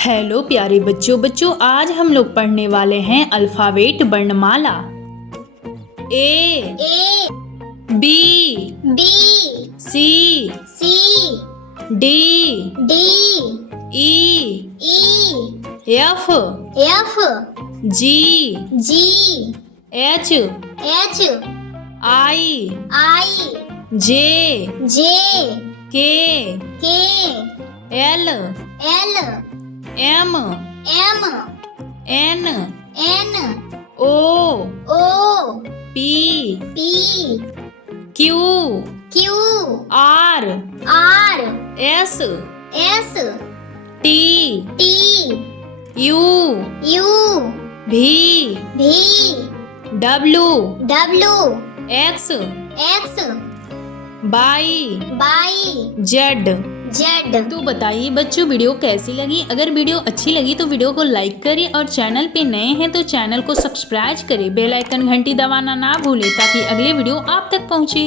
Hello प्यारे बच्चों आज हम लोग पढ़ने वाले हैं अल्फाबेट वर्णमाला। A B C D E F G H I J K L M N O P Q R S T U V W X Y Z. तो बताइए बच्चों वीडियो कैसी लगी। अगर वीडियो अच्छी लगी तो वीडियो को लाइक करें और चैनल पे नए हैं तो चैनल को सब्सक्राइब करें। बेल आइकन घंटी दबाना ना भूलें ताकि अगले वीडियो आप तक पहुंचे।